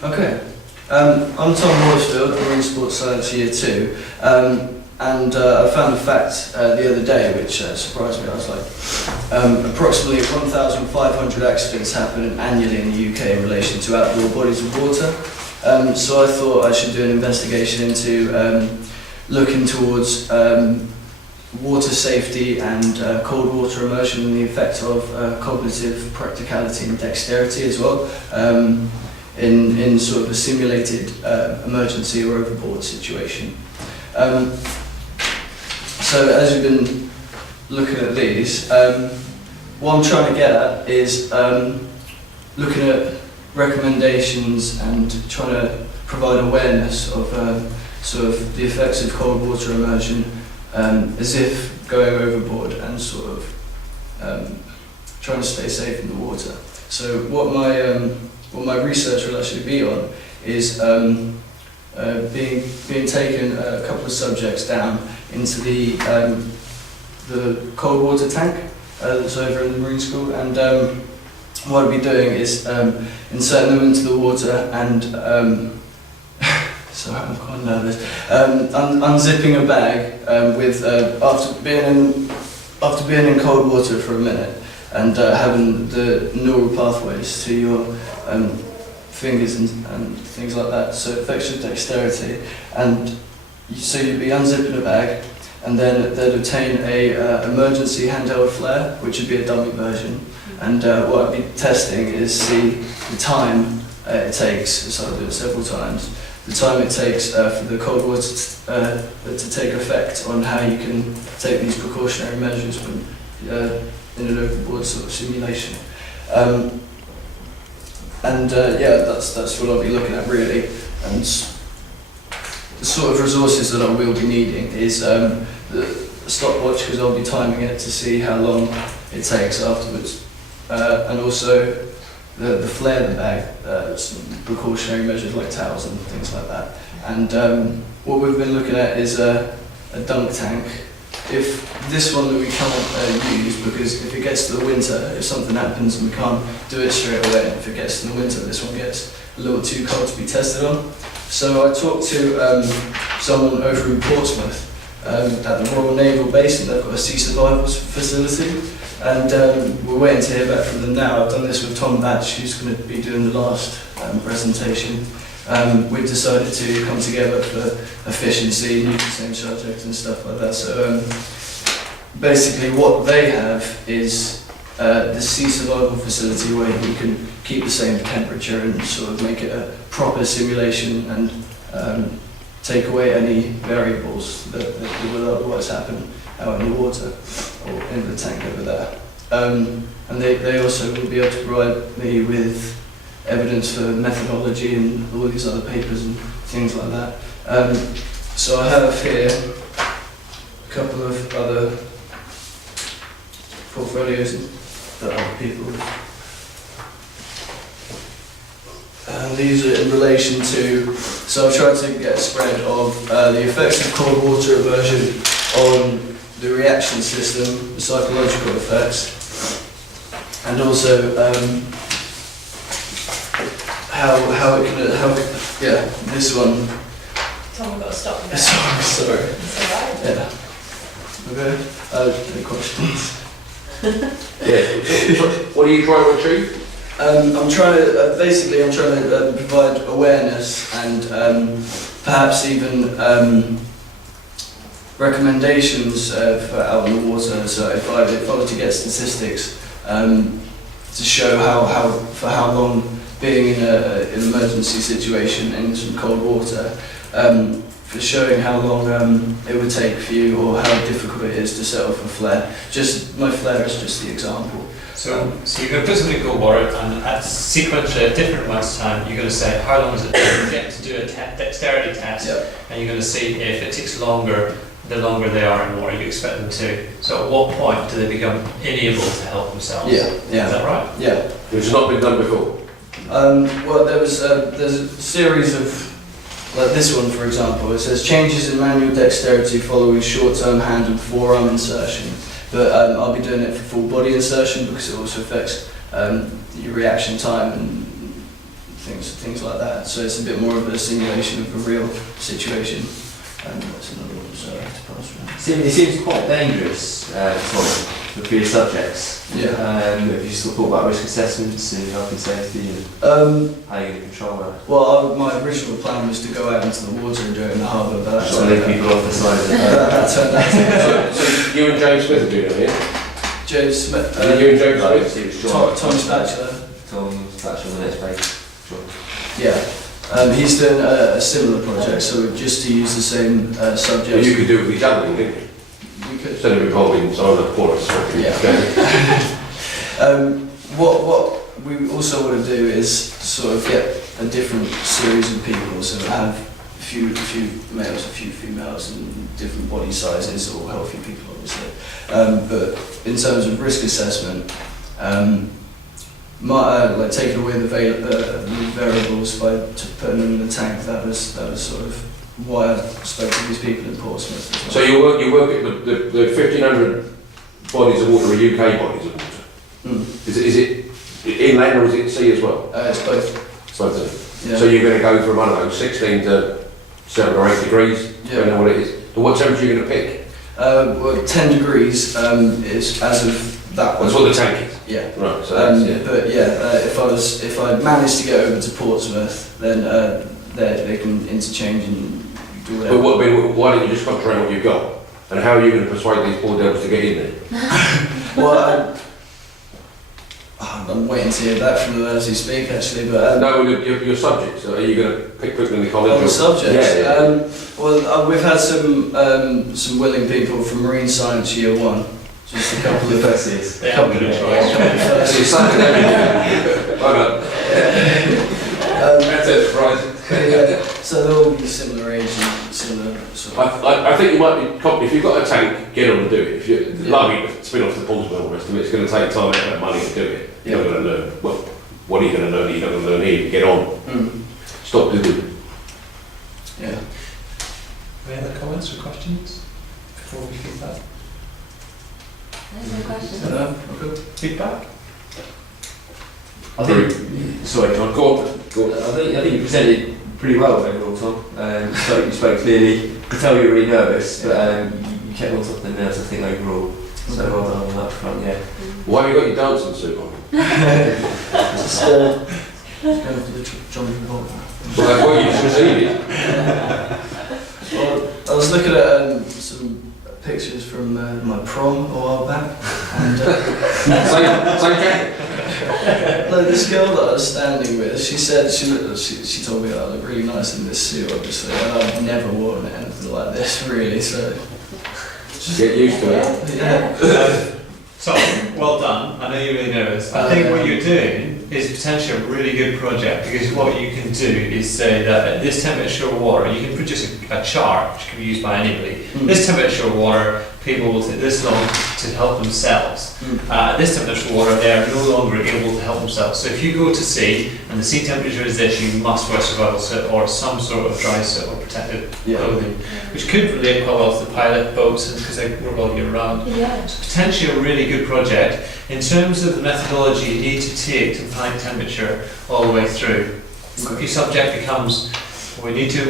Okay. I'm Tom Horsfield, Marine Sports Science Year 2, and I found a fact the other day which surprised me. I was like, approximately 1,500 accidents happen annually in the UK in relation to outdoor bodies of water. So I thought I should do an investigation into looking towards water safety and cold water immersion and the effect of cognitive practicality and dexterity as well. In sort of a simulated emergency or overboard situation. So as you've been looking at these, what I'm trying to get at is looking at recommendations and trying to provide awareness of sort of the effects of cold water immersion as if going overboard and sort of trying to stay safe in the water. So what my research will actually be on is being taken a couple of subjects down into the cold water tank that's over in the Marine School, and what I'll be doing is inserting them into the water and sorry, I'm quite nervous. Unzipping a bag with after being in cold water for a minute and having the neural pathways to your fingers and things like that, so it affects your dexterity. And so you'd be unzipping a bag, and then they'd obtain a emergency handheld flare, which would be a dummy version. And what I'd be testing is the time it takes, so I'll do it several times, the time it takes for the cold water to take effect on how you can take these precautionary measures when in an overboard sort of simulation. Yeah, that's what I'll be looking at really. And the sort of resources that I will be needing is the stopwatch, because I'll be timing it to see how long it takes afterwards, and also the flare the bag, some precautionary measures like towels and things like that. And what we've been looking at is a dunk tank. If this one that we can't use, because if it gets to the winter, if something happens and we can't do it straight away, if it gets to the winter, this one gets a little too cold to be tested on. So I talked to someone over in Portsmouth at the Royal Naval Base, and they've got a sea survivals facility, and we're waiting to hear back from them now. I've done this with Tom Batch, who's going to be doing the last presentation. We've decided to come together for efficiency and use the same subject and stuff like that. So basically what they have is the sea survival facility where you can keep the same temperature and sort of make it a proper simulation and take away any variables that would otherwise happen out in the water or in the tank over there. And they also will be able to provide me with evidence for methodology and all these other papers and things like that. So I have here a couple of other portfolios that other people and these are in relation to, so I've tried to get a spread of the effects of cold water immersion on the reaction system, the psychological effects, and also how it can, yeah, this one. Tom, we've got to stop you there. Sorry. It's all right. Yeah. Okay. Any questions? Yeah. What are you trying to achieve? I'm trying to provide awareness and perhaps even recommendations for out in the water. So if I were to get statistics to show for how long being in an emergency situation in some cold water, for showing how long it would take for you or how difficult it is to set off a flare. Just my flare is just the example. So you're going to put something in cold water, and at sequentially at different amounts of time, you're going to say how long is it take to do a dexterity test, Yep. and you're going to see if it takes longer, the longer they are in water you expect them to. So at what point do they become unable to help themselves? Yeah. Is that right? Yeah. Which has not been done before. Well, there's a series of, like this one for example, it says changes in manual dexterity following short-term hand and forearm insertion. But I'll be doing it for full body insertion because it also affects your reaction time and things like that. So it's a bit more of a simulation of a real situation. And that's another one to pass around. It seems quite dangerous, Tom, for your subjects. Yeah. Have you still thought about risk assessments and health and safety and how you're going to control that? Well, my original plan was to go out into the water and do it in the harbour, but that So leave people off the side of the that turned out to So you and James Smith are doing it here? James Smith, You and James Smith? Tom's bachelor. Tom's actually on the next page. Sure. Yeah. He's doing a similar project, so just to use the same Well, subject. you could do it with each other, couldn't you? We could. Instead of involving some other chorus. Yeah. What we also want to do is sort of get a different series of people, so have a few males, a few females, and different body sizes, or healthy people, obviously. But in terms of risk assessment, like taking away the variables by putting them in the tank. That was sort of why I spoke to these people in Portsmouth. As well. So you work at the 1,500 bodies of water are UK bodies of water. Mm. Is it inland or is it sea as well? It's both. Both of them. Yeah. So you're going to go from, I don't know, 16 to 7 or 8 degrees, depending on what it is. So what temperature are you going to pick? Well, 10 degrees is as of that one. That's what the tank is. Yeah. Right. So that's, yeah. But yeah, if I managed to get over to Portsmouth, then they can interchange and do whatever. But why don't you just concentrate on what you've got? And how are you going to persuade these poor devils to get in there? Well, I'm waiting to hear back from them as you speak, actually. But No, your subjects. Are you going to pick people in the college? on the subjects, Yeah. well, we've had some willing people from Marine Science Year 1. Just a couple of First They haven't got a choice. That's your son, well done. That's it, surprising. Yeah, so they'll all be similar age and similar sort of. I think you might be, if you've got a tank, get on and do it. If you're lucky to spin off the pools and all the rest of it, it's going to take time and money to do it. You're not going to learn. Well, what are you going to learn? You're not going to learn here. Get on. Mm. Stop doing it. Yeah. Any other comments or questions before we feedback? No questions. Okay. Feedback? I think. Sorry, John. Go on. Go on. I think you presented pretty well overall, Tom. You spoke clearly. You could tell you were really nervous, but you kept on top of the nerves, I think, overall. So well done on that front, yeah. Why have you got your dancing suit on? Just going for the John Travolta. Well, that's what you succeeded. Well, I was looking at some pictures from my prom a while back, and Same jacket. no, this girl that I was standing with, she said she told me I look really nice in this suit, obviously, and I've never worn anything like this, really. So Get used to it. yeah, So, well done. I know you're really nervous. I think what you're doing is potentially a really good project, because what you can do is say that at this temperature of water, you can produce a chart which can be used by anybody. This temperature of water, people will take this long to help themselves. At this temperature of water, they are no longer able to help themselves. So if you go to sea and the sea temperature is this, you must wear survival suit or some sort of dry suit or protective clothing, which could relate quite well to the pilot boats because they work all year round. Yeah. It's potentially a really good project. In terms of the methodology you need to take to find temperature all the way through, if your subject becomes, we need to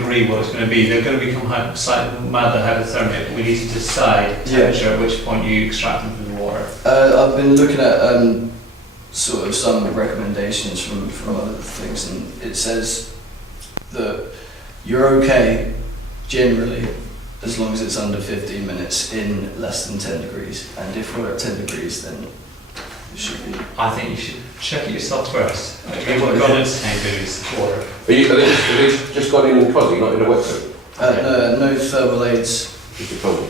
agree what it's going to be. They're going to become slightly mildly hypothermic. We need to decide temperature at which point you extract them from the water. I've been looking at sort of some recommendations from other things, and it says that you're okay generally as long as it's under 15 minutes in less than 10 degrees, and if we're at 10 degrees then it should be. I think you should check it yourself first. You want to go into 10 degrees water. Are they just gone in cosy, not in a wetsuit? No thermal aids. Just a cosy.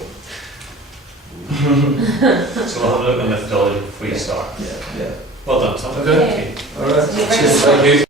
So we'll have a look at the methodology before you start. Yeah. Well done, Tom. Okay. Thank you. Alright. You're very Cheers. Thank you.